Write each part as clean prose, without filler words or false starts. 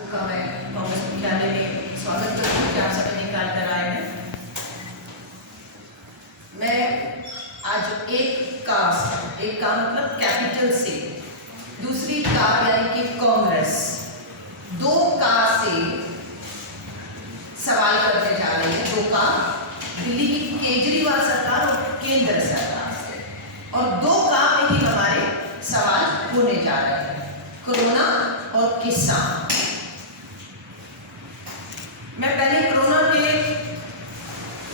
का मैं कांग्रेस मुख्यालय में स्वागत करती हूँ कि आप सभी निकाल कर आए हैं। मैं आज एक का मतलब कैपिटल से, दूसरी का यानी कि कांग्रेस, दो का से सवाल करने जा रही है। दो का दिल्ली की केजरीवाल सरकार और केंद्र सरकार से, और दो का में ही हमारे सवाल होने जा रहे हैं, कोरोना और किसान। मैं पहले कोरोना के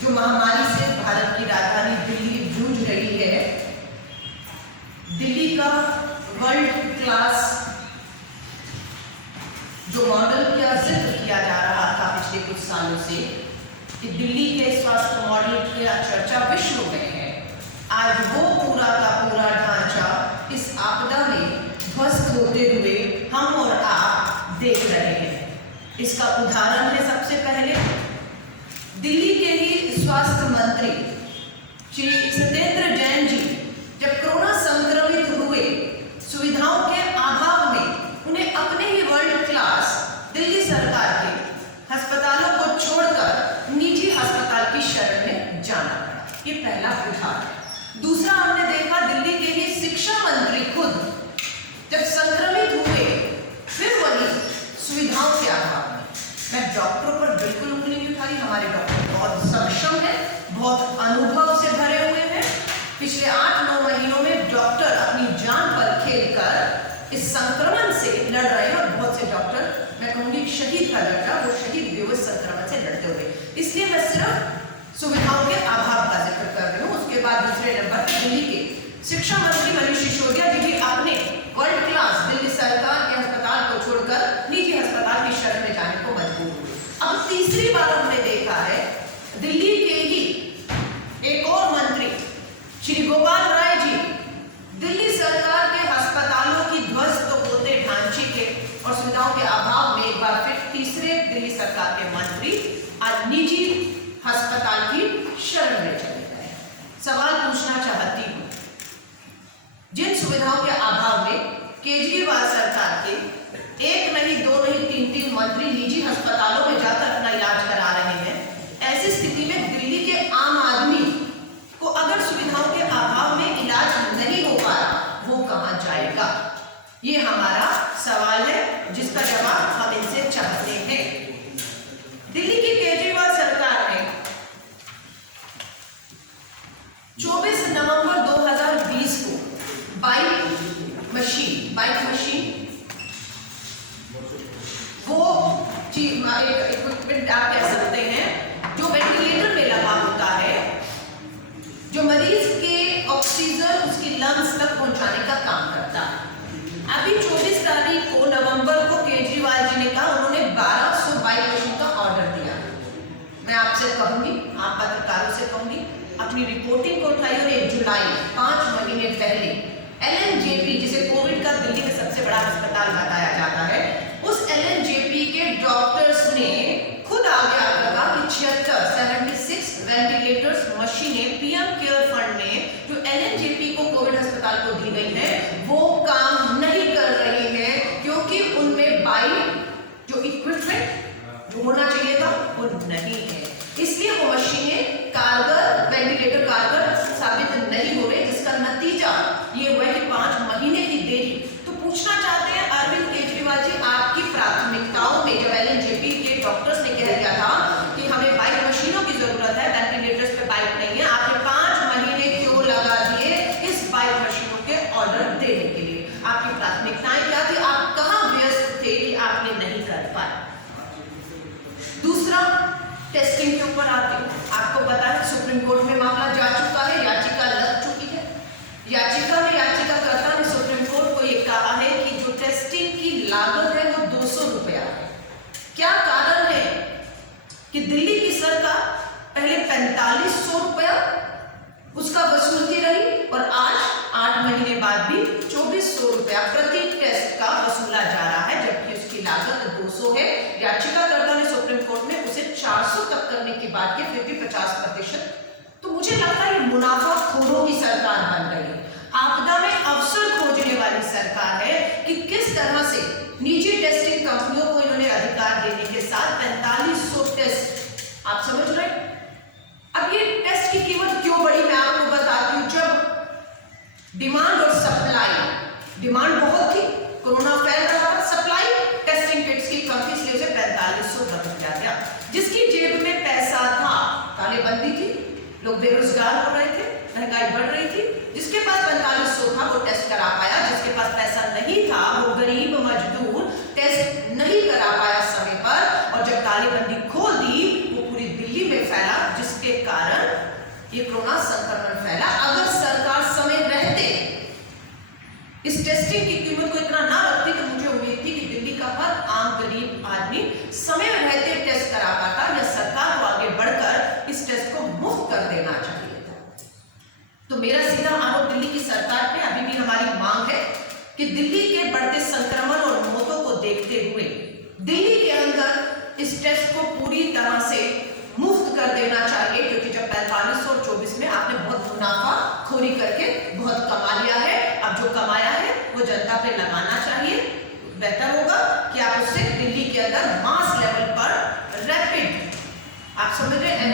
जो महामारी से भारत की राजधानी दिल्ली जूझ रही है, दिल्ली का वर्ल्ड क्लास जो मॉडल का जिक्र किया जा रहा था पिछले कुछ सालों से कि दिल्ली के स्वास्थ्य मॉडल की चर्चा विश्व में है, आज वो पूरा का पूरा ढांचा इस आपदा में ध्वस्त होते हुए हम और आप देख रहे हैं। इसका उदाहरण है सबसे पहले दिल्ली के ही स्वास्थ्य मंत्री श्री सत्येंद्र जैन जी जब कोरोना संक्रमित हुए, सुविधाओं के अभाव में उन्हें अपने ही वर्ल्ड क्लास दिल्ली सरकार के अस्पतालों को छोड़कर निजी अस्पताल की शरण में जाना पड़ा। ये पहला उदाहरण। दूसरा, हमने देखा दिल्ली के ही शिक्षा मंत्री खुद जब संक्रमित हुए, फिर वही सुविधाओं के अभाव में। मैं डॉक्टरों पर बिल्कुल उंगली नहीं उठा रही, हमारे डॉक्टर बहुत सक्षम हैं, बहुत अनुभव से भरे हुए हैं। पिछले 8-9 महीनों में डॉक्टर अपनी जान पर खेलकर इस संक्रमण से लड़ रहे हैं, और बहुत से डॉक्टर, मैं कहूंगी शहीद का दर्जा, वो शहीद भी हुए संक्रमण से लड़ते हुए। इसलिए मैं सिर्फ सुविधाओं के अभाव का जिक्र कर रही हूँ। उसके बाद दूसरे नंबर पर दिल्ली के शिक्षा मंत्री मनीष सिसोदिया जी भी अपने वर्ल्ड क्लास दिल्ली सरकार के अस्पताल को छोड़कर निजी अस्पताल की शरण में जाने को मजबूर हुए। अब तीसरी बार हमने देखा है दिल्ली के ही एक और मंत्री श्री गोपाल राय जी दिल्ली सरकार के अस्पतालों की ध्वस्त होते ढांचे के और सुविधाओं के अभाव में एक बार फिर तीसरे दिल्ली सरकार के मंत्री आज निजी अस्पताल की शरण में चले गए। सवाल पूछना चाहती हूँ, जिन सुविधाओं के अभाव में केजरीवाल सरकार के एक नहीं, दो नहीं, 3-3 मंत्री निजी अस्पतालों में जाकर अपना इलाज करा रहे हैं, ऐसी स्थिति में दिल्ली के आम आदमी को अगर सुविधाओं के अभाव में इलाज नहीं हो पा रहा, वो कहां जाएगा? ये हमारा सवाल है जिसका जवाब हम इनसे चाहते हैं। दिल्ली की केजरीवाल सरकार ने 24 नवंबर 2020 को बाइक मशीन वो एक इक्विपमेंट आप कह सकते हैं जो वेंटिलेटर में लगा होता है, जो मरीज के ऑक्सीजन उसकी लंग्स तक पहुंचाने का काम करता है। अभी 24 तारीख को नवंबर को केजरीवाल जी ने कहा, उन्होंने 1200 बाइक मशीन का ऑर्डर दिया। मैं आपसे कहूंगी, आप पत्रकारों से कहूंगी, अपनी रिपोर्टिंग को उठाइए और 1 जुलाई 5 महीने पहले LNJP, जिसे कोविड का दिल्ली में सबसे बड़ा अस्पताल बताया जाता है, उस LNJP के डॉक्टर्स ने खुद आगे आकर कहा कि 76 वेंटिलेटर्स मशीनें पीएम केयर फंड ने जो LNJP को कोविड अस्पताल को दी गई है वो काम नहीं कर रही है, क्योंकि उनमें बाइक जो इक्विपमेंट जो होना चाहिए था वो नहीं है। इसलिए वो मशीनें कारगर, वेंटिलेटर कारगर साबित नहीं हो रहे, जिसका नतीजा ये हुआ कि 5 महीने की देरी। तो पूछना चाहते हैं अरविंद केजरीवाल जी, आपकी प्राथमिकताओं में जब LNJP के डॉक्टर्स ने कह दिया था कि हमें बाइक मशीनों की जरूरत है, वेंटिलेटर्स पे बाइक नहीं है, आपने 5 महीने क्यों लगा दिए इस बाइक मशीनों के ऑर्डर देने के लिए? आपकी प्राथमिकताएं क्या थी? आप कहां व्यस्त थे कि आपने नहीं कर पाए? दूसरा, टेस्टिंग के ऊपर आते हैं। आपको पता है सुप्रीम कोर्ट में मामला जा चुका है, याचिका लग चुकी है। याचिका में याचिकाकर्ता ने सुप्रीम कोर्ट को यह कहा है कि जो टेस्टिंग की लागत है वो 200 रुपया है। क्या कारण है कि दिल्ली की सरकार पहले 4500 रुपया उसका वसूलती रही और आज 8 महीने बाद भी 2400 रुपया प्रति टेस्ट का वसूला जा रहा है, जबकि उसकी लागत 200 है। याचिकाकर्ता ने सुप्रीम कोर्ट में उसे 400 तक करने की बात की, फिर भी 50%। तो मुझे लगता है ये मुनाफाखोरों की सरकार बन गई है, आपदा में अवसर खोजने वाली सरकार है कि किस तरह से निजी टेस्टिंग कंपनियों को इन्होंने लोग बेरोजगार हो रहे थे, महंगाई बढ़ रही थी। जिसके पास 4500 था वो टेस्ट करा पाया, जिसके पास पैसा नहीं था वो गरीब मजदूर टेस्ट नहीं करा पाया समय पर। और जब तालेबंदी खोल दी वो पूरी दिल्ली में फैला, जिसके कारण ये कोरोना संक्रमण फैला। अगर सरकार समय रहते इस टेस्टिंग की कीमत को इतना ना रखती तो मुझे उम्मीद थी कि दिल्ली का हर आम गरीब आदमी समय रहते टेस्ट करा पाता, या सरकार को आगे बढ़कर इस टेस्ट को मुफ्त कर देना चाहिए था। तो मेरा सीधा आरोप दिल्ली की सरकार पे अभी भी हमारी मांग है कि दिल्ली के बढ़ते संक्रमण और मौतों को देखते हुए दिल्ली के अंदर इस टेस्ट को पूरी तरह से मुफ्त कर देना चाहिए, क्योंकि जब 4500 और 24 में आपने बहुत मुनाफा खोरी करके बहुत कमा लिया है, अब जो कमाया है वो जनता पे लगाना चाहिए। बेहतर होगा कि आप उससे दिल्ली के अंदर मास लेवल पर रैपिड, आप समझ रहे हैं,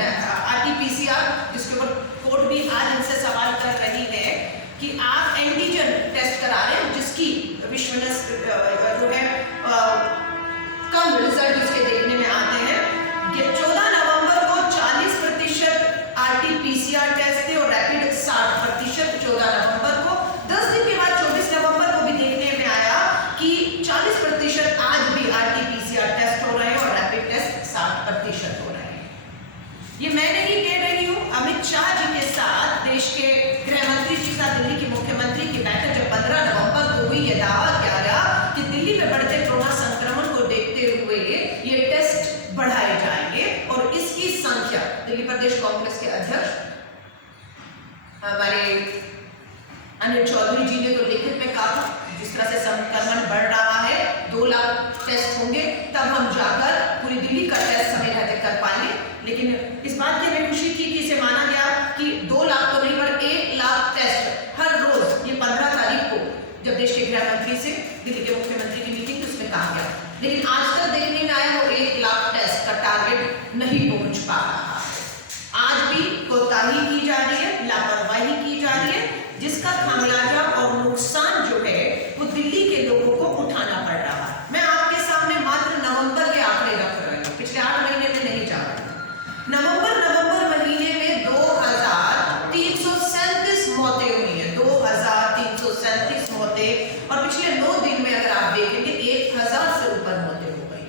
RT-PCR, जिसके ऊपर कोर्ट भी आज इनसे सवाल कर रही है कि आप एंटीजन टेस्ट करा रहे हैं जिसकी विश्वसनीय जो है कम रिजल्ट उसके देखने में आते हैं। 14 नवंबर को 40% RT-PCR टेस्ट थे और रैपिड 60% 14 नवंबर को। 10 दिन के बाद 24 नवंबर को भी देखने में आया कि 40% आज भी RT-PCR टेस्ट हो रहे हैं और रैपिड टेस्ट 60% हो रहे हैं। ये मैं नहीं कह रही हूँ, अमित शाह जी के साथ देश के गृह मंत्री जी के साथ दिल्ली के मुख्यमंत्री की बैठक जब 15 नवंबर को हुई, यह दावा किया गया कि दिल्ली में बढ़ते कोरोना संक्रमण को देखते हुए ये टेस्ट बढ़ाए जाएंगे और इसकी संख्या, दिल्ली प्रदेश कांग्रेस के अध्यक्ष हमारे अनिल चौधरी जी ने तो लिखित में कहा जिस तरह से संक्रमण बढ़ रहा है 2 लाख टेस्ट होंगे तब हम जाकर पूरी दिल्ली का टेस्ट समय रहते कर पाएंगे। लेकिन इस बात की हमें खुशी थी कि इसे माना गया कि 2 लाख तो नहीं पर 1 लाख टेस्ट हर रोज, ये 15 तारीख को जब देश के गृह मंत्री से दिल्ली के मुख्यमंत्री की मीटिंग थी उसमें कहा गया। लेकिन आज तक देखने में आया वो 1 लाख टेस्ट का टारगेट नहीं पहुंच पा रहा है। आज भी कोताही की जा रही है, लापरवाही की जा रही है, जिसका खामियाजा और नुकसान जो है वो दिल्ली के लोगों को उठाना पड़ रहा है। मैं आपके सामने मात्र नवंबर के आंकड़े रख रही हूँ, पिछले 8 महीने में नहीं जा रही। नवंबर महीने में 2337 मौतें हुई है, 2337 मौतें, और पिछले 9 दिन में अगर आप देखेंगे 1000 से ऊपर मौतें हो गई।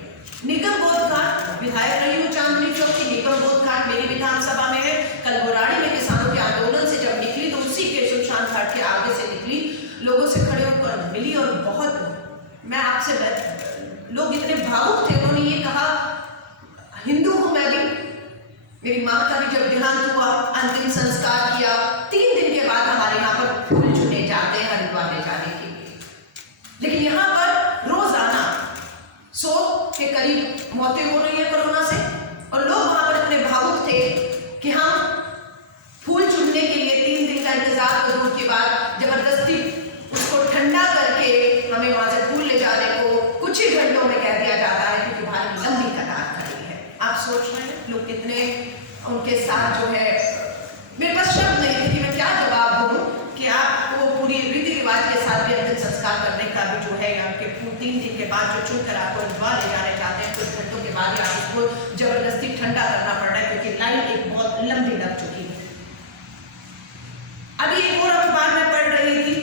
निगम बोध घाट, विधायक रही हूँ चांदनी चौक की, निगम बोध घाट मेरी विधानसभा में है। कल बुराड़ी में किसानों के आंदोलन से जब निकली तो उसी के शमशान घाट के आगे से निकली, लोगों से खड़े होकर मिली और बहुत, मैं आपसे, लोग इतने भावुक थे, उन्होंने ये कहा, हिंदू हूं मैं भी, मेरी माँ का भी जब देहांत हुआ, अंतिम संस्कार किया, 3 दिन के बाद हमारे यहाँ पर फूल चुने जाते हैं हरिद्वार ले जाने के लिए। लेकिन यहाँ पर रोजाना 100 के करीब मौतें हो रही है कोरोना से, और लोग वहां पर इतने भावुक थे कि हम फूल चुनने के लिए 3 दिन का इंतजार कर, दूर के बाद जबरदस्ती उसको ठंडा करके हमें वहां से फूल ले जाने को कुछ ही घंटों में कह दिया जाता है क्योंकि भारी लंबी कतार खड़ी है। आप सोच रहे हैं लोग कितने उनके साथ जो है, मेरे पास शब्द नहीं थे कि मैं क्या जवाब दूं कि आपको पूरी रीति रिवाज के साथ भी अंतिम संस्कार करने का भी जो है, आपके 3 दिन के बाद जो चुनकर आपको हरिद्वार ले जाने चाहते हैं, कुछ घंटों के बाद ही आप उसको जबरदस्ती ठंडा करना पड़ रहा है क्योंकि लाइन एक बहुत लंबी लग चुकी है। अभी एक और अखबार में पढ़ रही थी,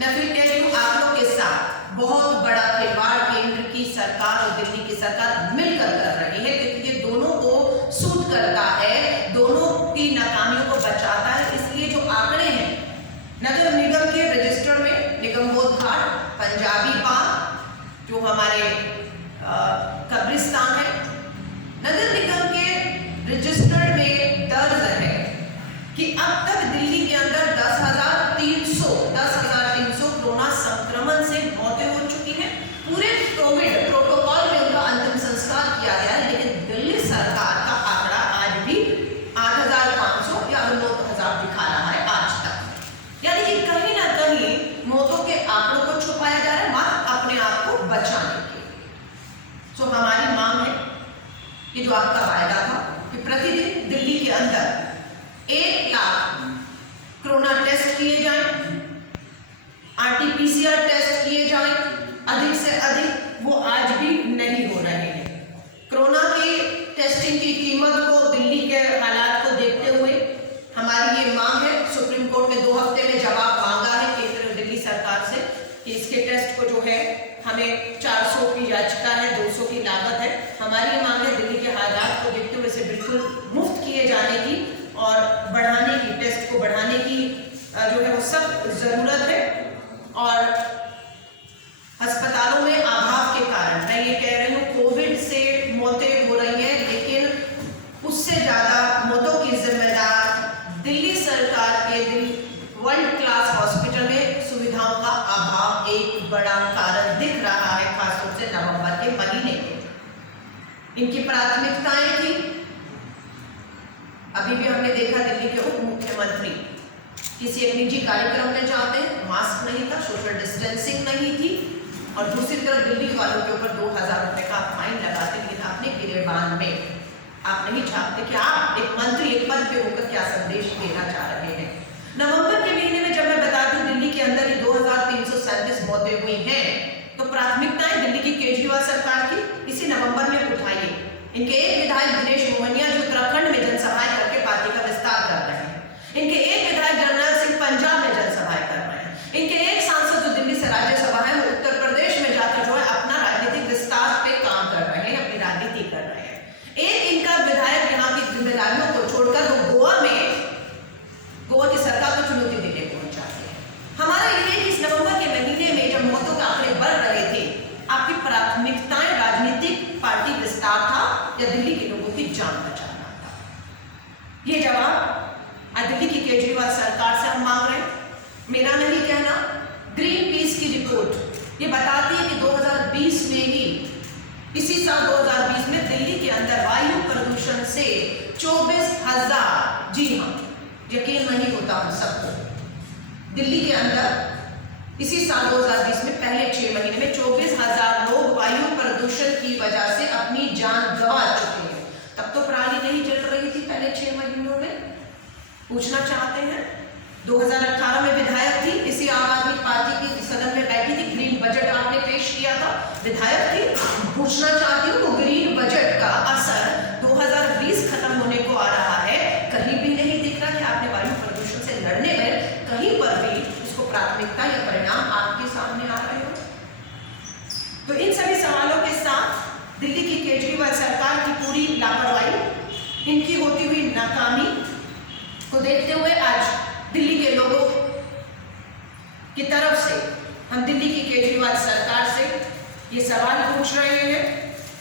मैं फिर कह रही हूँ, आप लोग के साथ बहुत बड़ा खिलवाड़ केंद्र की सरकार और दिल्ली की सरकार मिलकर कर रही है, क्योंकि ये दोनों को सूट करता है, दोनों की नाकामियों को बचाता है। इसलिए जो आंकड़े हैं नगर निगम के रजिस्टर में, निगम बोध घाट, पंजाबी बाग जो हमारे कब्रिस्तान है, नगर निगम के रजिस्टर में दर्ज है कि अब तक दिल्ली के अंदर 10,300 कोरोना संक्रमण से मौतें हो चुकी हैं। पूरे कोविड प्रोटोकॉल में उनका अंतिम संस्कार किया गया है, लेकिन दिल्ली सरकार का आंकड़ा आज भी 8,500 या 9,000 दिखा रहा है आज तक। यानी कि कहीं ना कहीं मौतों के आंकड़ों को छुपाया जा रहा है मात्र अपने आप को बचाने के लिए। तो हमारी मांग है, ये जो आपका वायदा था कि प्रतिदिन दिल्ली के अंदर 1 लाख कोरोना टेस्ट किए जाएं, RT-PCR टेस्ट किए जाएं अधिक से अधिक, वो आज भी नहीं हो रहे हैं। कोरोना की टेस्टिंग की कीमत को, दिल्ली के हालात को देखते हुए याचिका है, 200 की लागत है। हमारी मांग है दिल्ली के हालात को देखते हुए इसे बिल्कुल मुफ्त किए जाने की और बढ़ाने की, टेस्ट को बढ़ाने की जो है वो सब जरूरत है। और अस्पतालों में अभाव के कारण, मैं ये कह रही हूँ, कोविड से मौतें हो रही हैं, लेकिन उससे ज्यादा मौतों की जिम्मेदार दिल्ली सरकार के वर्ल्ड क्लास हॉस्पिटल में सुविधाओं का अभाव एक बड़ा कारण दिख रहा है, खासतौर से नवंबर के महीने में। इनकी प्राथमिकताएं थी, अभी भी हमने देखा दिल्ली के उप मुख्यमंत्री किसी एक निजी कार्यक्रम में जाते, मास्क नहीं था, सोशल डिस्टेंसिंग नहीं थी, और दूसरी तरफ दिल्ली वालों के ऊपर 2000 रुपए का फाइन लगाते, लेकिन अपने गिरेबान में आप नहीं चाहते कि आप एक मंत्री, एक पद पे होकर क्या संदेश देना चाह रहे हैं। नवंबर के महीने में जब मैं बता दूं दिल्ली के अंदर ही 2337 मौतें हुई हैं, तो प्राथमिकताएं दिल्ली की केजरीवाल सरकार की इसी नवंबर में उठाइए। इनके एक विधायक दिनेश मोहनिया जो उत्तराखंड में जनसभाएं करके पार्टी का विस्तार कर रहे हैं, इनके एक विधायक जर्नैल सिंह पंजाब में जनसभाएं कर रहे हैं, इनके एक सांसद जो दिल्ली से राज्यसभा है वो उत्तर प्रदेश में जाकर जो है अपना राजनीतिक विस्तार पे काम कर रहे हैं, अपनी राजनीति कर रहे हैं। एक इनका विधायक यहाँ की जिम्मेदारियों को छोड़कर वो गोवा की सरकार को चुनौती देने पहुंच जाते हैं। हमारा ये है कि इस नवंबर के महीने में जब मौतों के आंकड़े बढ़ रहे थे, आपकी प्राथमिकताएं राजनीतिक पार्टी विस्तार था या दिल्ली के लोगों की जान बचाना था? ये जवाब आज दिल्ली की केजरीवाल सरकार से हम मांग रहे हैं। मेरा नहीं कहना, ग्रीन पीस की रिपोर्ट ये बताती है कि 2020 में ही, इसी साल 2020 में दिल्ली के अंदर वायु प्रदूषण से 24,000, जी हाँ, यकीन नहीं होता हम सबको, दिल्ली के अंदर इसी साल 2020 में पहले 6 महीने में 24,000 लोग वायु प्रदूषण की वजह से अपनी जान गंवा चुके हैं। तब तो पराली नहीं जल रही थी पहले 6 महीनों में। पूछना चाहते हैं, 2018 में विधायक थी, इसी आम आदमी पार्टी की सदन में बैठी थी, ग्रीन बजट आपने पेश किया था, विधायक थी। पूछना चाहती हूँ, वो ग्रीन बजट का असर 2020 खत्म होने को आ रहा है, कहीं भी नहीं दिख रहा कि आपने वायु प्रदूषण से लड़ने में कहीं पर भी उसको प्राथमिकता या परिणाम आपके सामने आ रहे हो। तो इन सभी सवालों के साथ दिल्ली की केजरीवाल सरकार की पूरी लापरवाही, इनकी होती हुई नाकामी को देखते हुए आज दिल्ली के लोगों की तरफ से हम दिल्ली की केजरीवाल सरकार से ये सवाल पूछ रहे हैं।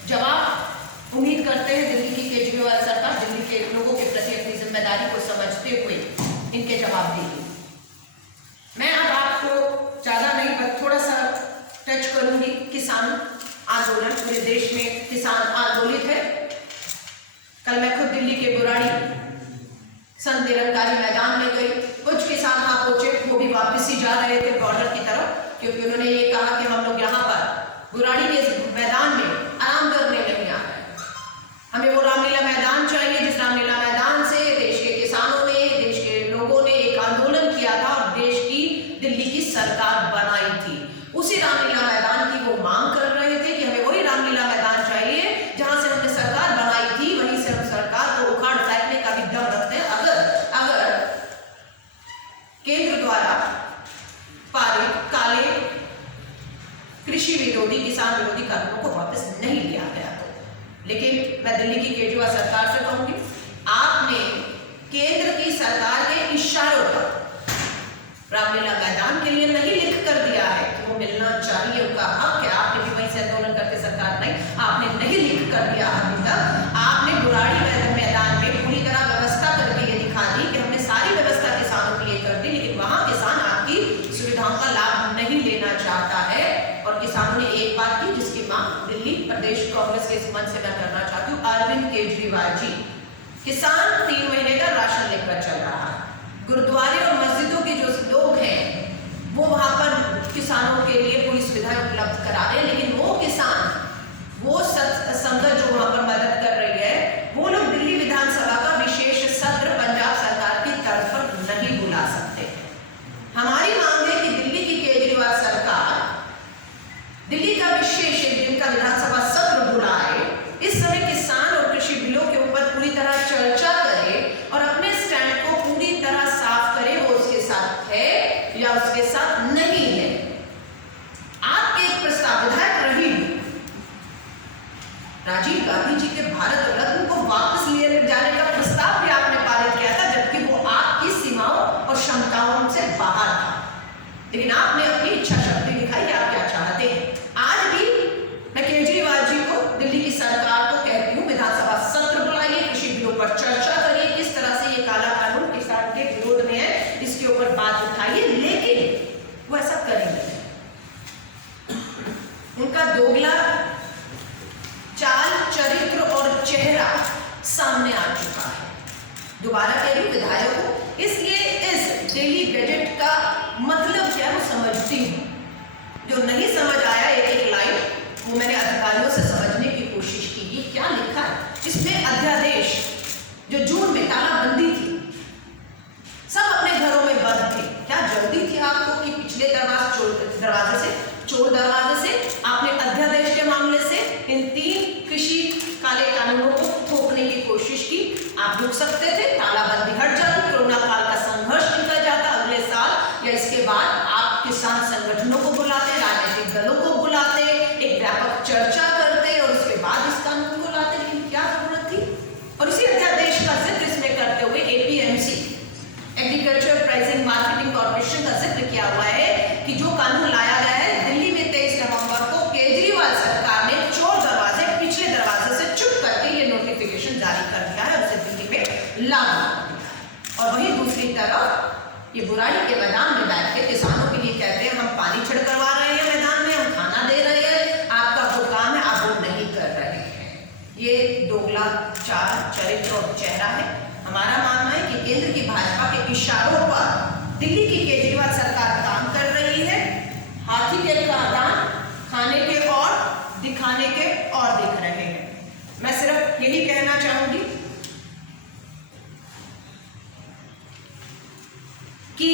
जवाब उम्मीद करते हैं दिल्ली की केजरीवाल सरकार दिल्ली के लोगों के प्रति अपनी जिम्मेदारी को समझते हुए इनके जवाब देगी। मैं अब आपको ज्यादा नहीं पर थोड़ा सा टच करूंगी किसान आंदोलन। पूरे देश में किसान आंदोलित है। कल मैं खुद दिल्ली के बुराड़ी संत निरंकारी मैदान में गई, कुछ किसान वहां पहुंचे, वो भी वापस ही जा रहे थे बॉर्डर की तरफ, क्योंकि उन्होंने ये कहा कि हम लोग यहाँ पर बुराड़ी के मैदान में आराम करने नहीं आ रहे, हमें वो रामलीला मैदान चाहिए जिस रामलीला मैदान से देश के किसानों ने, देश के लोगों ने एक आंदोलन किया था और देश की दिल्ली की सरकार बनाई थी। उसी रामलीला मैदान की वो मांग कर रहे थे कि हमें वही रामलीला मैदान चाहिए जहां से हमने सरकार बनाई थी, वहीं से हम सरकार को उखाड़ फेंकने का भी डर रखते हैं अगर केंद्र द्वारा पारित काले कृषि विरोधी, किसान विरोधी कानूनों को वापस नहीं लिया गया तो। लेकिन मैं दिल्ली की केजरीवाल सरकार से कहूंगी, आपने केंद्र की सरकार के इशारों पर रामलीला मैदान के लिए नहीं लिख कर दिया है कि वो मिलना चाहिए, उनका हक है, आपने भी वहीं से आंदोलन करके सरकार नहीं, आपने नहीं लिख कर दिया अभी तक। आपने बुराड़ी मैदान में पूरी तरह व्यवस्था करके ये दिखा दी कि हमने सारी व्यवस्था किसानों के लिए कर दी, लेकिन वहां किसान आपकी सुविधाओं का लाभ नहीं लेना चाहता है। और किसानों ने एक बात की जिसकी मांग दिल्ली प्रदेश कांग्रेस के इस मंच से मैं करना चाहती हूँ, अरविंद केजरीवाल जी, किसान 3 महीने का राशन लेकर चल रहा है, गुरुद्वारे और मस्जिदों के जो लोग हैं वो वहां पर किसानों के लिए पूरी सुविधाएं उपलब्ध करा रहे हैं, लेकिन वो किसान, वो संगत जो वहां पर मदद कर रही है, वो लोग दिल्ली विधानसभा का विशेष सत्र पंजाब सरकार की तर्ज पर नहीं बुला सकते। हमारी मांग है कि दिल्ली की केजरीवाल सरकार दिल्ली का विशेष दिन का विधानसभा सत्र बुलाए, इस समय किसान और कृषि बिलों के ऊपर पूरी तरह चर्चा करे और अपने स्टैंड को पूरी तरह साफ करे, वो उसके साथ है या उसके साथ नहीं है। आपके एक प्रस्ताव विधायक रहीम राजीव गांधी जी के भारत रत्न को वापस लिए जाने का प्रस्ताव भी आपने पारित किया था, जबकि वो आपकी सीमाओं और क्षमताओं से बाहर था। लेकिन आपने अपनी इच्छा शक्ति दिखाई कि आप क्या चाहते हैं। आज भी मैं केजरीवाल जी को, दिल्ली की सरकार को कहती हूँ, विधानसभा सत्र बुलाइए, कृषि बिलों पर चर्चा करिए, किस तरह से ये काला कानून किसान के विरोध में है, इसके ऊपर बात उठाइए, लेकिन वो ऐसा करेंगे। उनका दोगला चाल, चरित्र और चेहरा सामने आ चुका है। दोबारा कह रही हूं विधायकों, इसलिए इस डेली गैजेट का मतलब क्या है समझती हूं। जो नहीं समझ आया एक एक लाइन, वो मैंने अधिकारियों से समझने की कोशिश की। ये क्या लिखा है इसमें? अध्यादेश जो जून में तालाबंदी थी, सब अपने घरों में बंद थे। क्या जल्दी थी आपको कि पिछले दरवाजे से, चोर दरवाजे से आपने अध्यादेश के मामले से इन 3 कृषि काले कानूनों को थोपने की कोशिश की? आप रुक सकते थे, तालाबंदी हट जाती, कोरोना काल का संघर्ष निकल जाता। अगले साल या इसके बाद आप किसान संगठनों को बुलाते, राजनीतिक दलों को बुलाते, एक व्यापक चर्चा करते और उसके बाद इस कानून को लाते। लेकिन क्या जरूरत थी? और इसी अध्यादेश का जिक्र इसमें करते हुए APMC, agriculture pricing marketing corporation का जिक्र किया हुआ है कि जो कानून लाया गया है दिल्ली में 23 नवंबर को केजरीवाल सरकार ने चोर दरवाजे, पिछले दरवाजे से चुप करके ये नोटिफिकेशन जारी कर दिया है और उसे दिल्ली में लागू कर दिया है। और वहीं दूसरी तरफ ये बुराई के मैदान में बैठ के किसानों के लिए कहते हैं हम पानी छिड़कवा रहे हैं मैदान में, हम खाना दे रहे हैं, आपका वो काम है, आप वो नहीं कर रहे हैं। ये दोगला चाल, चरित्र और चेहरा है। हमारा मानना है कि केंद्र की भाजपा के इशारों पर दिल्ली की केजरीवाल सरकार काम कर रही है। हाथी के कान खाने के और दिखाने के और दिख रहे हैं। मैं सिर्फ यही कहना चाहूंगी कि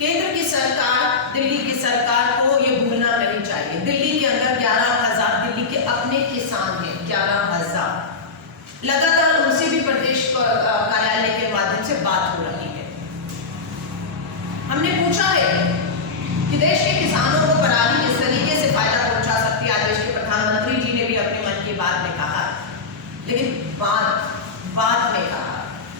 केंद्र की सरकार, दिल्ली की सरकार को यह भूलना नहीं चाहिए। दिल्ली के अंदर 11,000 दिल्ली के अपने किसान हैं, 11,000। लगातार उनसे भी प्रदेश कार्यालय के माध्यम से बात हो रही है। हमने पूछा है कि देश के किसानों को पराली किस तरीके से फायदा पहुंचा सकती है। आज देश के प्रधानमंत्री जी ने भी अपने मन की बात में कहा, लेकिन बात में कहा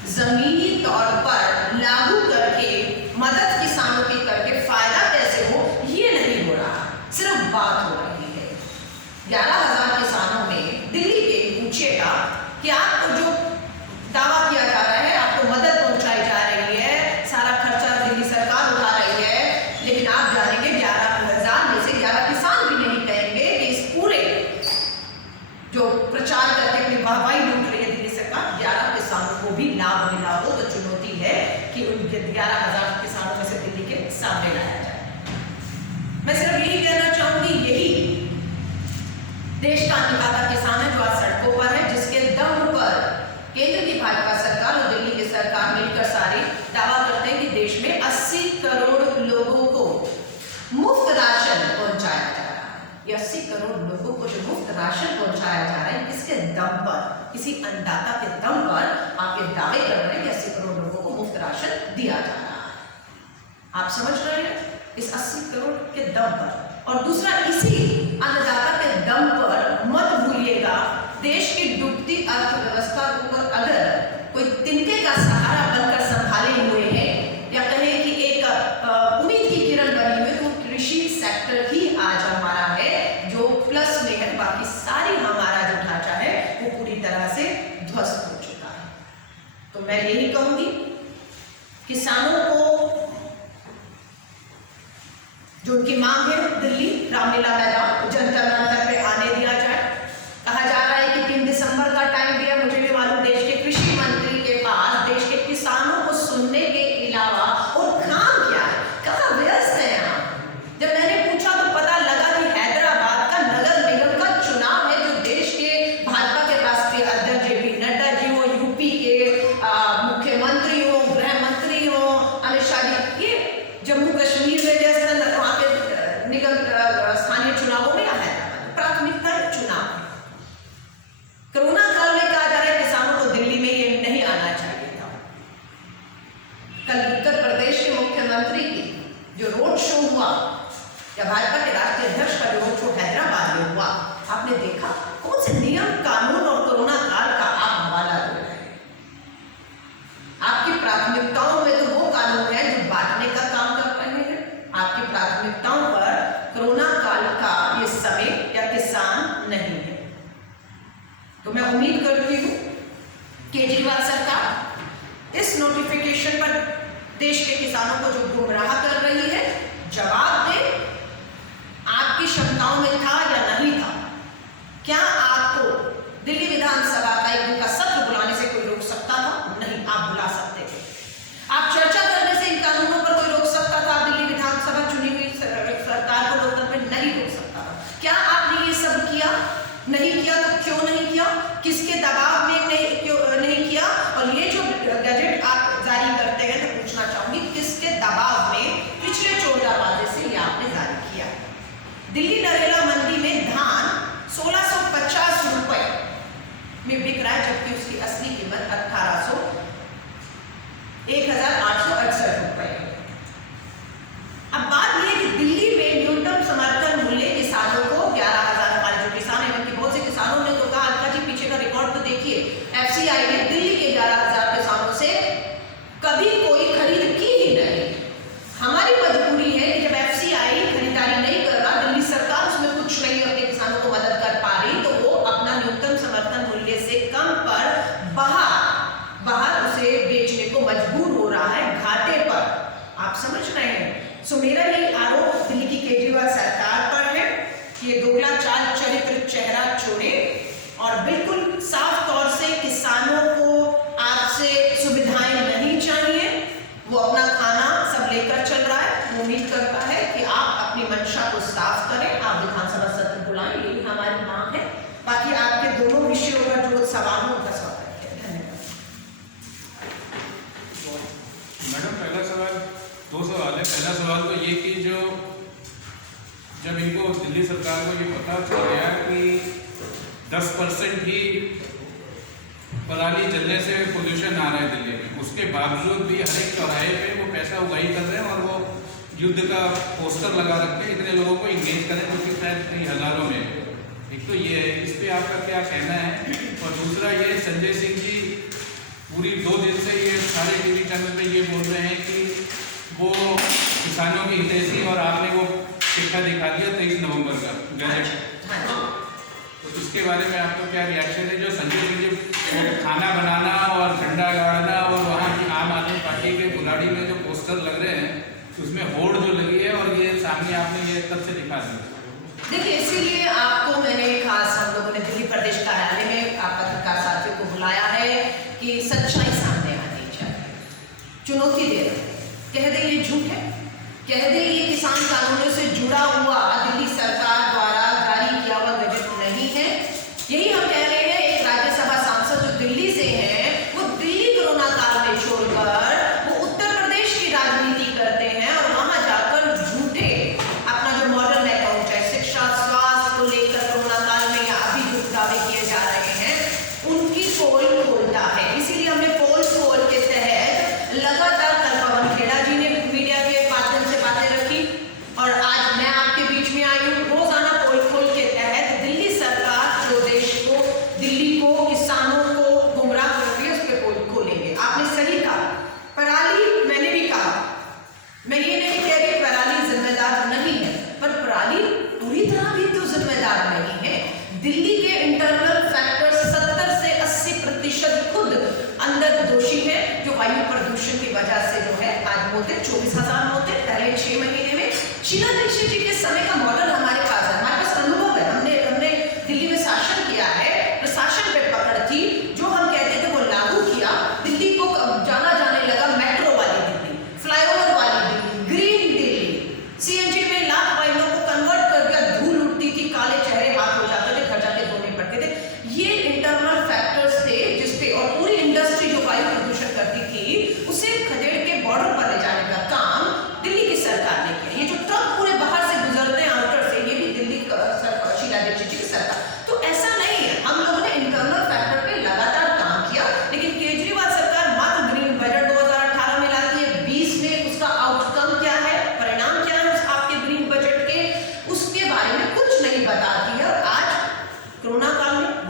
जमीनी तौर पर लागू करके मदद किसानों की करके फायदा कैसे हो, ये नहीं हो रहा, सिर्फ बात हो रही है। 11,000 किसानों में दिल्ली के पूछेगा कि आपको जो दावा किया जा रहा है, आपको मदद पहुंचाई जा रही है, सारा खर्चा दिल्ली सरकार उठा रही है, लेकिन आप जानेंगे 11,000 में से 11 किसान भी नहीं कहेंगे कि इस पूरे जो प्रचार करके अपनी वाहवाही लूट रही है दिल्ली सरकार, 11 किसानों को भी लाभ मिला हो। तो चुनौती है कि उनके 11,000 किसानों में से दिल्ली के सामने लाया जाए। मैं सिर्फ यही कहना चाहूंगी, यही देश का अन्नदाता किसान है जो आज सड़कों पर है, जिसके दम पर केंद्र की भाजपा सरकार और दिल्ली की सरकार मिलकर सारे दावा करते हैं कि देश में 80 करोड़ लोगों को मुफ्त राशन पहुंचाया जा रहा है। ये 80 करोड़ लोगों को जो मुफ्त राशन पहुंचाया जा रहा है, किसके दम पर, किसी अन्नदाता के दम पर आप ये दावे कर रहे हैं कि 80 करोड़ लोगों को मुफ्त राशन दिया जा रहा है। आप समझ रहे हैं, इस 80 करोड़ के दम पर। और दूसरा, इसी अन्नदाता के दम पर मत भूलिएगा, देश की डूबती अर्थव्यवस्था को अगर कोई तिनके का सहारा बनकर संभाले हुए हैं या कहें कि एक उम्मीद की किरण बनी हुई, तो कृषि सेक्टर ही आज हमारा है जो प्लस में है। बाकी सारी हमारा जो ढांचा है वो पूरी तरह से ध्वस्त हो चुका है। तो मैं यही कहूंगी, किसानों को जो उनकी मांग है, दिल्ली रामलीला मैदान, जंतर मंतर पे आने आपने देखा कौन से नियम, कानून और कोरोना काल का आप हवाला दे रहे हैं? आपकी प्राथमिकताओं में तो वो कानून है जो बांटने का काम कर रहे हैं। आपकी प्राथमिकताओं पर कोरोना काल का ये समय या किसान नहीं है। तो मैं उम्मीद करती हूँ केजरीवाल सरकार इस नोटिफिकेशन पर देश के किसानों को जो गुमराह कर रही है, जवाब दे। आपकी क्षमताओं में था या नहीं था? क्या आपको दिल्ली विधानसभा का एक दिन का सत्र बुलाने से कोई रोक सकता था? नहीं, आप बुला सकते थे। आप चर्चा करने से इन कानूनों पर कोई रोक सकता था? दिल्ली विधानसभा चुनी हुई सरकार को लोकतंत्र में नहीं रोक सकता था। क्या आपने ये सब किया? नहीं किया। तो क्यों नहीं किया? किसके दबाव में नहीं किया? और ये जो गजट आप जारी करते हैं, तो पूछना चाहूंगी किसके दबाव में पिछले 14 वादे से ये आपने जारी किया? दिल्ली नरेला मंडी में धान 1650 रुपए में बिक रहा है, जबकि उसकी असली कीमत 1868 रुपए। अब बात यह कि दिल्ली में न्यूनतम समर्थन मूल्य किसानों को 11,000 हमारे जो किसान है उनकी बहुत से किसानों ने तो कहा, अलका जी पीछे का रिकॉर्ड तो देखिए, एफसीआई ने दिल्ली के 11,000 किसानों से कभी कोई खरीद की ही नहीं। हमारी मजबूरी है कि जब एफसीआई खरीदारी नहीं कर रहा, दिल्ली सरकार उसमें कुछ नहीं अपने किसानों को मदद कर पा रही, तो वो अपना न्यूनतम समर्थन मूल्य से कम पर बाहर उसे बेचने को मजबूर हो रहा है, घाटे पर। आप समझ रहे हैं? सो मेरा ये आरोप दिल्ली की केजरीवाल सरकार पर है कि ये दोगला चाल चरित्र चेहरा छोड़े और बिल्कुल साफ तौर से किसानों को आपसे सुविधाएं नहीं चाहिए। वो अपना खाना सब लेकर चल रहा है। वो उम्मीद करता है कि आप अपनी मंशा को साफ करें, आप विधानसभा सत्र बुलाएं, यही हमारी मांग है। बाकी आपके दोनों विषयों पर जो सवाल हो उनका स्वागत है। धन्यवाद। मैडम, पहला सवाल, 2 सवाल है। पहला सवाल तो ये कि जो जब इनको दिल्ली सरकार को ये पता चल गया कि 10% ही पराली जलने से पोल्यूशन आ रहा है दिल्ली में, उसके बावजूद भी हर एक चौराहे पे वो पैसा उगाही कर रहे हैं और वो युद्ध का पोस्टर लगा रखते हैं, इतने लोगों को इंगेज करें, जो कि शायद कई हजारों में। एक तो ये है, इस पर आपका क्या कहना है? और दूसरा ये, संजय सिंह जी पूरी 2 दिन से ये सारे टीवी चैनल पे ये बोल रहे हैं कि वो किसानों की हितैषी, और आपने वो सिक्का दिखा दिया 23 नवंबर का गजट। तो इसके बारे में आपका क्या रिएक्शन है? जो संजय सिंह जी खाना बनाना और झंडा गाड़ना और वहाँ की आम आदमी पार्टी के बुलाड़ी में जो पोस्टर लग रहे हैं, उसमें होड़ जो लगी है, और ये सामने आपने ये तथ्य दिखा दिया। देखिए, इसीलिए आपको मैंने खास हम लोगों ने दिल्ली प्रदेश कार्यालय में आप पत्रकार साथियों को बुलाया है कि सच्चाई सामने आनी चाहिए। चुनौती दे रहे हैं, कह दे ये झूठ है, कह दे ये किसान कानूनों से जुड़ा हुआ दिल्ली सरकार द्वारा जारी किया हुआ गजट नहीं है। यही हम कह रहे हैं। एक राज्यसभा सांसद जो दिल्ली से है, वो दिल्ली कोरोना काल में छोड़कर वो उत्तर प्रदेश की राजनीति करते हैं और वहां जाकर झूठे अपना जो मॉडल अकाउंट है, शिक्षा, स्वास्थ्य को लेकर कोरोना काल में या अभी जो दावे किए जा रहे हैं, उनकी पोल खोलता है। इसीलिए हमने पोल खोल के तहत लगातार कल पवन खेड़ा जी ने मीडिया के माध्यम से बातें रखी और आज मैं आपके बीच में आई हूँ। रोजाना पोल खोल के तहत दिल्ली सरकार जो देश को, दिल्ली को, किसानों को गुमराह कर रही है, उस पर पोल खोलेंगे। आपने सही कहा, पराली, मैंने भी कहा, मैं ये नहीं कह रही पराली जिम्मेदार नहीं है, पर पराली पूरी तरह भी तो जिम्मेदार नहीं है। दिल्ली के इंटरनल फैक्टर्स 70 से 80% खुद अंदर दोषी है, जो वायु प्रदूषण की वजह से जो है आज मौतें 24,000 मौतें पहले 6 महीने में। शीला दीक्षित जी के समय का मॉडल हमारे पास है, हमारे पास अनुभव है। हमने दिल्ली में शासन किया है, प्रशासन पे पकड़ थी, जो हम कहते थे वो लागू किया। दिल्ली को जाना जाने लगा मेट्रो वाली दिल्ली, फ्लाईओवर वाली दिल्ली, ग्रीन दिल्ली, सीएनजी में लाख वाहनों को कन्वर्ट कर दिया। धूल उड़ती थी, काले चेहरे हाथ हो जाते थे, घर जाके धोने पड़ते थे। ये इंटरनल फैक्टर्स थे जिसपे, और पूरी इंडस्ट्री जो वायु प्रदूषण करती थी, उसे खदेड़ के बॉर्डर पर ले जाने का काम दिल्ली की सरकार ने किया। ये जो ट्रक पूरे बाहर से गुजरते हैं आउटर से, ये भी दिल्ली शीला दीक्षित जी की सरकार। तो ऐसा नहीं है, हम लोगों ने इंटरनल फैक्टर पे लगातार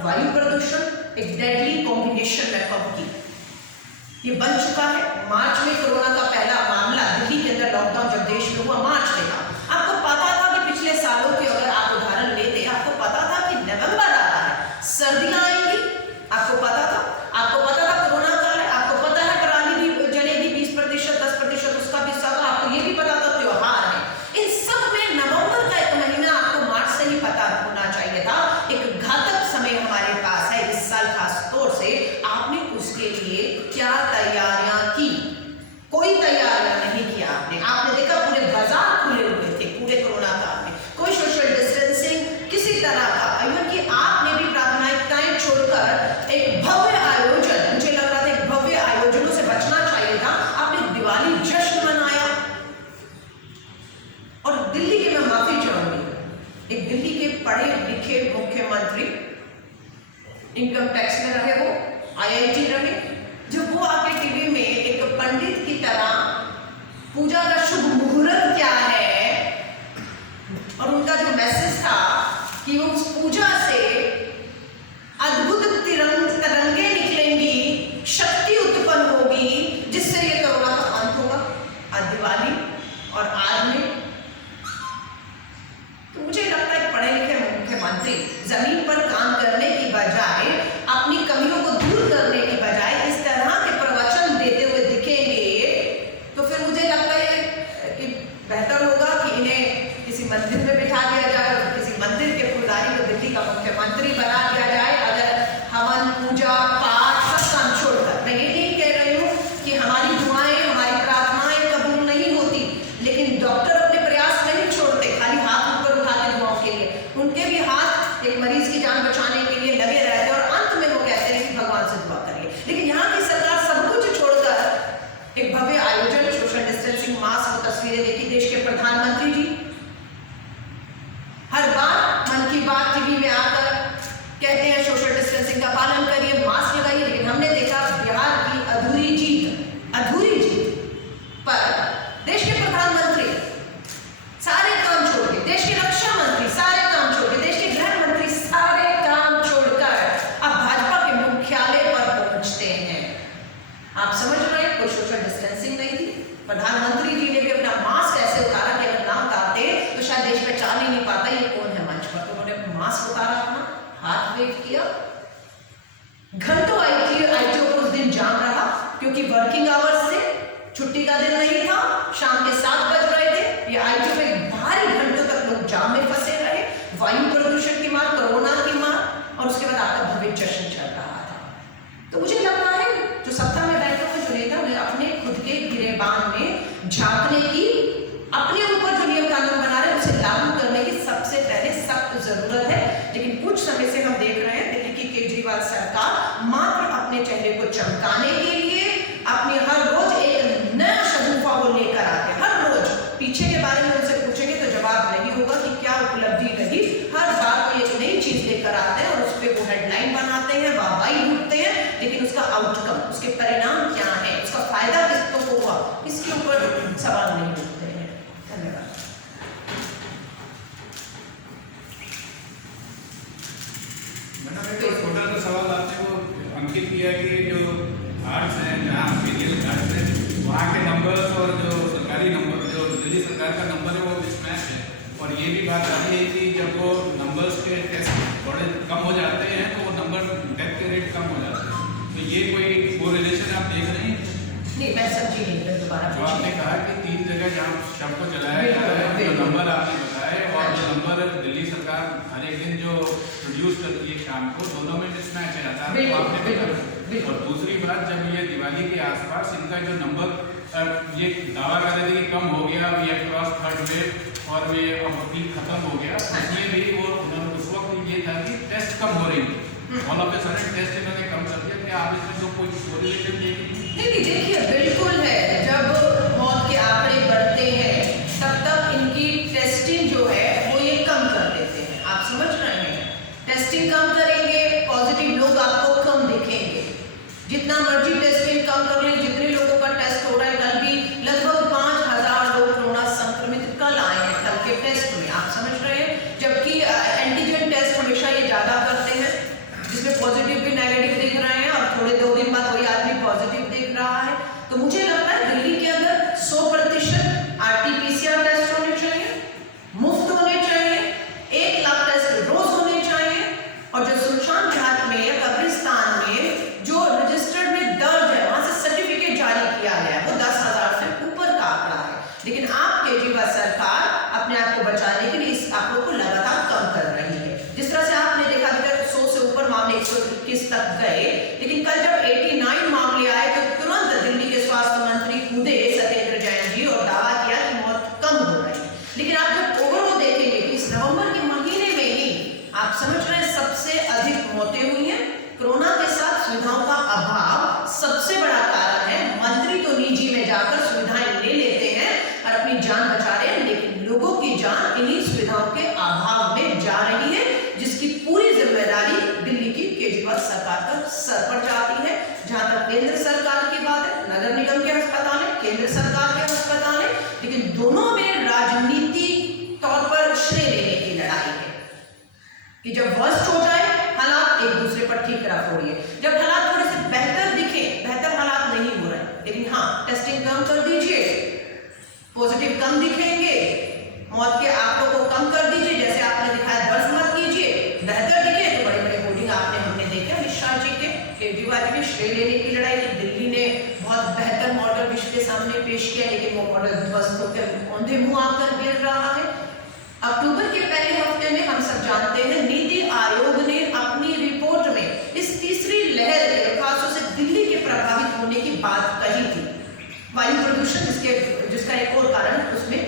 वायु प्रदूषण एक डेडली कॉम्बिनेशन में कम की ये बन चुका है। मार्च में कोरोना का पहला मामला दिल्ली के अंदर लॉकडाउन जब देश में हुआ मार्च में था। आपको पता था कि पिछले सालों के अगर आप उदाहरण लेते, आपको पता था कि नवंबर आ रहा है, सर्दियां आएंगी, आपको पता था कोरोना काल है, आपको पता है पराली भी जलेगी 20%, 10% उसका भी सब, आपको ये भी पता था त्योहार है। इन सब में नवंबर का एक महीना आपको मार्च से ही पता होना चाहिए था। एक घातक समय हमारे पास है इस साल, खास तौर से आपने उसके लिए क्या तैयारियां की? कोई तैयारियां नहीं किया आपने देखा पूरे बाजार खुले हुए थे पूरे कोरोना काल में, कोई सोशल डिस्टेंसिंग किसी तरह का, इवन कि आपने भी प्राथमिकताएं छोड़कर एक भव्य आयोजन, मुझे लग रहा था एक भव्य आयोजनों से बचना चाहिए था, आपने दिवाली जश्न मनाया। और दिल्ली के, मैं माफी चाहूंगी, एक दिल्ली के पढ़े लिखे मुख्यमंत्री, इनकम टैक्स में रहे वो, IIT रहे, जब वो आके टीवी में एक पंडित की तरह पूजा का शुभ मुहूर्त क्या है, और उनका जो मैसेज था कि उस पूजा से अद्भुत तरंगे निकलेंगी, शक्ति उत्पन्न होगी, जिससे ये कोरोना का अंत होगा। आज दिवाली और आज में तो मुझे लगता है पढ़े लिखे मुख्यमंत्री जमीन पर काम करने की बजाय, अपनी कमियों को दूर करने की बजाय इस तरह के प्रवचन देते हुए दिखेंगे, तो फिर मुझे लगता है कि बेहतर होगा कि इन्हें किसी मंदिर में बिठा दिया जाए और किसी मंदिर के पुजारी को दिल्ली का मुख्यमंत्री बना दिया जाए। अगर हवन पूजा पाठ सब काम छोड़कर, मैं ये नहीं कह रही हूँ कि हमारी दुआएं, हमारी प्रार्थनाएं कबूल नहीं होती, लेकिन डॉक्टर अपने प्रयास नहीं छोड़ते, खाली हाथ ऊपर उठाते दुआओं के लिए, उनके भी हाथ एक मरीज की जान बचाने के लिए लगे रहते और अंत में वो कहते हैं कि भगवान से दुआ करिए। लेकिन यहाँ की सरकार सब कुछ छोड़कर एक भव्य आयोजन, सोशल डिस्टेंसिंग, मास्क, तस्वीरें देखी देश के प्रधानमंत्री जी हर बार मन की बात टीवी में आकर कहते हैं सोशल डिस्टेंसिंग का पालन करिए, मास्क लगाइए, लेकिन हमने देखा बिहार की अधूरी जीत पर देश के प्रधानमंत्री सारे काम छोड़ के, देश के रक्षा मंत्री सारे काम छोड़ के, देश के गृह मंत्री सारे काम छोड़कर अब भाजपा के मुख्यालय पर पहुंचते हैं। आप समझ रहे हैं, कोई सोशल डिस्टेंसिंग नहीं थी। प्रधानमंत्री जी ने भी अपना मास्क ऐसे उतारा कि अगर ना उतारते तो शायद देश में चाल ही नहीं पाता ये कौन है मंच पर, तो उन्होंने मास्क उतारा, अपना हाथ वेव किया। घंटों आईटीओ को उस दिन जाम रहा, क्योंकि वर्किंग आवर्स से छुट्टी का दिन नहीं था, शाम के 7 बज रहे थे, ये आईटीओ में भारी घंटों तक लोग जाम में फंसे रहे, वायु प्रदूषण की मार, कोरोना की मार, और उसके बाद आपका भव्य जश्न चल रहा था। तो मुझे लगता है जो सत्ता में बैठे हुए जो नेता, उन्हें अपने खुद के गिरेबान में झांकने की, अपने ऊपर जो नियम कानून बना रहे हैं उसे लागू करने की सबसे पहले सख्त जरूरत है। लेकिन कुछ समय से हम देख रहे हैं दिल्ली की केजरीवाल सरकार मात्र अपने चेहरे को चमकाने के लिए अपनी हर रोज एक नया शगुफा वो लेकर आते हैं। हर रोज पीछे के बारे में उनसे पूछेंगे तो जवाब नहीं होगा कि क्या उपलब्धि रही, हर बार कोई एक नई चीज लेकर आते हैं और उस पर वो हेडलाइन बनाते हैं, वाहवाही लूटते हैं, लेकिन उसका आउटकम, उसके परिणाम क्या है, उसका फायदा किसको हुआ, इसके ऊपर सवाल नहीं उठते हैं। धन्यवाद। तो छोटा सा सवाल आपने वो अंकित किया कि जो आर्ट्स हैं, जहाँ मेडिकल आर्ट्स है, वहाँ के नंबर्स और जो सरकारी नंबर, जो दिल्ली सरकार का नंबर है वो मिसमैच है। और ये भी बात आ रही है कि जब वो नंबर्स के टेस्ट थोड़े कम हो जाते हैं तो वो नंबर डेथ के रेट कम हो जाते हैं। तो ये कोई वो रिलेशन आप देख रहे हैं? नहीं, मैं समझी नहीं, दोबारा जो आपने कहा कि 3 जगह जहाँ शव को जलाया जा रहा है, जो नंबर आपने बताए और जो नंबर दिल्ली सरकार हर एक दिन जो प्रोड्यूस करती है शाम को, दोनों में मिसमैच है, आपने बताया। और दूसरी बात, जब ये दिवाली के आसपास इनका जो नंबर ये दावा कर रहे थे कि कम हो गया, we have cross third wave और वे अब पीक खत्म हो गया, उसमें भी वो उन्होंने उस वक्त ये था कि टेस्ट कम हो रही है, all of a sudden test इन्होंने कम कर दिया। क्या आप इसमें तो कोई कोरिलेशन नहीं, देखिए बिल्कुल है, जब मौत के आंकड़े बढ़ते हैं तब तक इनकी टेस्टिंग जो है वो ये कम कर देते हैं। आप समझ रहे हैं, टेस्टिंग कम करेंगे, पॉजिटिव लोग आपको कम दिखेंगे, जितना मर्जी टेस्टिंग कम कर लें, जितने लोगों का टेस्ट हो रहा है, कल भी लगभग 5000 लोग कोरोना संक्रमित कल आए हैं कल के टेस्ट में। आप समझ रहे हैं, जबकि एंटीजन टेस्ट हमेशा ये ज्यादा करते हैं, जिसमें केवल सरकार का सर पर जाती है। जहां तक केंद्र सरकार की बात है, नगर निगम के अस्पताल है, केंद्र सरकार के अस्पताल है, लेकिन दोनों में राजनीति तौर पर श्रेय लेने की लड़ाई है कि जब वर्स्ट हो जाए हालात, एक दूसरे पर ठीक रख हो रही है। जब हालात थोड़े से बेहतर दिखे, बेहतर हालात नहीं हो रहे, लेकिन हाँ टेस्टिंग कम कर दीजिए, पॉजिटिव कम दिखेंगे, मौत के आंकड़ों को कम कर दीजिए, जैसे आपने दिखाया वर्ष मत कीजिए, बेहतर दिखे तो बड़े बड़े होर्डिंग हमने देखे अमित शाह जी के, केजरीवाल जी के श्रेय लेने की लड़ाई की। दिल्ली ने बहुत बेहतर मॉडल विश्व के सामने पेश किया, लेकिन वो मॉडल ध्वस्त होकर औंधे मुंह आकर गिर रहा है। अक्टूबर के पहले हफ्ते में हम सब जानते हैं नीति आयोग ने अपनी रिपोर्ट में इस तीसरी लहर के खासतौर से दिल्ली के प्रभावित होने की बात कही थी। वायु प्रदूषण जिसका एक और कारण उसमें